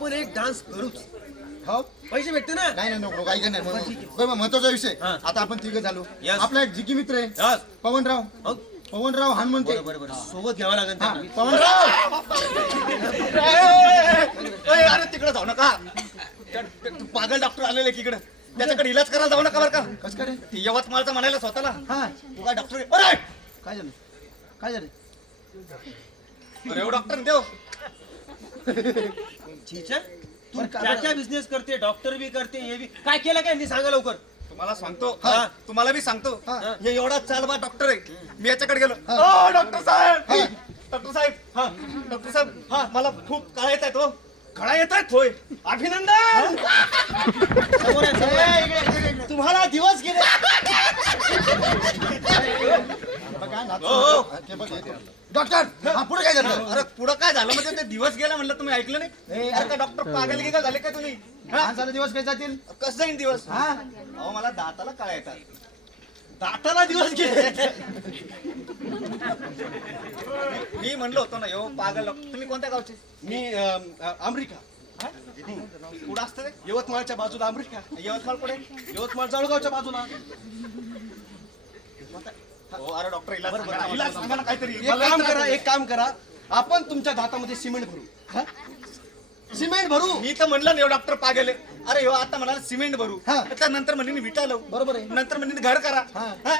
आपण एक डान्स करूच. हो पैसे भेटते ना. नाही नाही नको काही नाही बरं महत्वाचा विषय हा. आता आपण तिघं झालो. Yes. आपला एक जिकी मित्र आहे Yes. पवनराव. हो. पवनराव हनुमंते. बरोबर सोबत घ्यावं लागेल हा, त्यांना. पवनराव अरे तिकडे जाऊ नका. पागल डॉक्टर आलेले इकडे, त्याच्याकडे इलाज करायला जाऊ नका बरं का. कस काय रे? ती यवतमाळचा म्हणायला स्वतःला. हा तू काय डॉक्टर अरे काय झालं काय झालं अरे हो डॉक्टर देव. ठीक आहे. तू क्या क्या बिझनेस करते, डॉक्टर भी करते, हे भी काय केलं काय सांगा लवकर. तुम्हाला सांगतो, हा. तुम्हाला मी सांगतो. हा. हे एवढा चालवा डॉक्टर आहे. मी याच्याकडे गेलो. हा. ओ डॉक्टर साहेब, हा. डॉक्टर साहेब, हा डॉक्टर साहेब, हा मला खूप कळा येत आहेत हो. कळा येत आहेत होय. अभिनंदन. समोर आहे, समोर आहे. तुम्हाला दिवस गेले. काय हो. डॉक्टर हा पुढे काय झालं अरे पुढं काय झालं म्हणजे ते दिवस गेला म्हणलं तुम्ही ऐकलं नाही. अरे का डॉक्टर पागल की काय झाले का तुम्ही. माणसाला दिवस काय जातील कसं जाईल दिवस. हा अहो मला दाताला कळा येतात. दाताला दिवस गेले. मी म्हणलो होतो ना यो पागल डॉक्टर. तुम्ही कोणत्या गावचे. मी अमेरिका कुठं असतं ते. यवतमाळच्या बाजूला अमेरिका. यवतमाळ कुठे. यवतमाळ जळगावच्या बाजूला. हो अरे डॉक्टर इलाज सांगा ना काहीतरी. एक काम करा आपण तुमच्या दातामध्ये सिमेंट भरू. हा? सिमेंट भरू. मी तर म्हणलं ना डॉक्टर पागल आहे. अरे हो आता म्हणाला सिमेंट भरू. हा. त्यानंतर म्हणजे मी विटा लावू. बरोबर आहे. नंतर म्हणजे घर करा. हा. हा?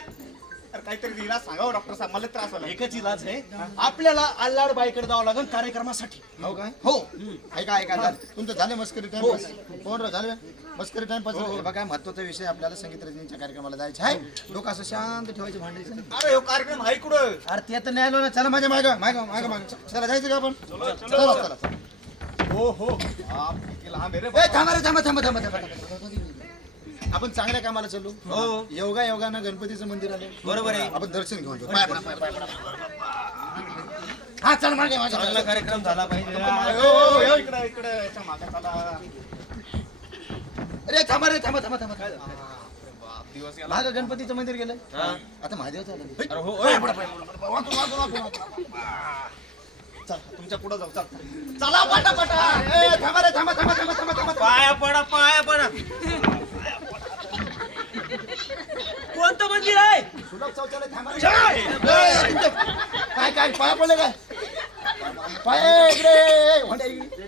अरे काहीतरी इलाज सांगा डॉक्टर साहेब, मला त्रास झाला. एकच इलाज आहे. आपल्याला आल्हाड बाईकडे जावं लागेल कार्यक्रमासाठी. हो काय हो ऐका ऐका तुमचं झालं मस्करी टाइमपास. पवनराव झालं मस्करी टाइमपास. बघा महत्वाचा विषय आपल्याला संगीत रजनीच्या कार्यक्रमाला जायचं आहे. डोकं असं शांत ठेवायचं भांडायचं नाही. अरे हो कार्यक्रम आहे कुठं. अरे ते तर नाही आलो ना. चला माझ्या माग माग माग माग चला जायचं का आपण चला चला हो हो लांब आहे रे. ए थांबा रे थांबा थांबा थांबा थांबा आपण चांगल्या कामाला चालू. हो योगा योगानं गणपतीचं मंदिर आलं. बरोबर आहे. आपण दर्शन घेऊन जाऊ. पाय पडा, पाय पडा. हा चल मागे चांगला माझ्या कार्यक्रम झाला पाहिजे. हो, इकडे इकडे याच्या मागे चला. अरे थांबा रे थांबा थांबा थांबा दिवस गेला. मागं गणपतीचं मंदिर गेलं. हा. आता महादेवचं आलं. अरे हो पाय पडा, पाय पडा. वाकून, वाकून, वाकून, वाकून. चल तुमच्या पुढे जाऊ. चल चला पटापटा. ए, थांबा रे थांबा थांबा थांबा थांबा थांबा पाया पडा पाया पडा. कोणतं मंदिर आहे. सुलभ शौचालय थांबा रे. ए, तुमचं- काय काय पाया पडले काय पाय इकडे होंडा इकडे.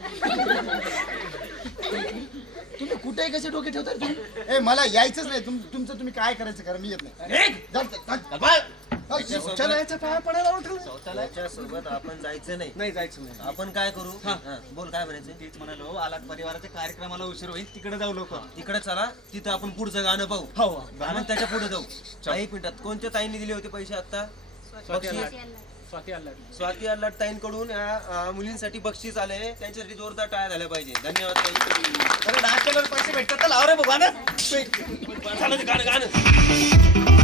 तुम्ही कुठेही कसे डोके ठेवता रे तुम्ही. ए मला यायचंच नाही. तुमचं तुम्ही काय करायचं करा मी येत नाही. शौचालयाच्या पाया पडायला उठलं. शौचालयाच्या सोबत आपण जायचं नाही. नाही जायचं नाही. आपण काय करू. हा, बोल काय म्हणायचं. तेच म्हणालो आलात परिवाराच्या कार्यक्रमाला उशीर होईल. तिकडे जाऊ लोक. तिकडे चला तिथं आपण पुढचं गाणं पाहू. हो आणि त्याच्या पुढे जाऊ. एक मिनिटात कोणत्या ताईंनी दिले होते पैसे आता. स्वाती अल्लाट ताईंकडून या मुलींसाठी बक्षीस आले. त्यांच्यासाठी जोरदार टाळ्या झाल्या पाहिजे. धन्यवाद ताई. अरे डान्स केल्यावर पैसे भेटतात तर लाव रे बघा ना. चालू दे गाणं गाणं.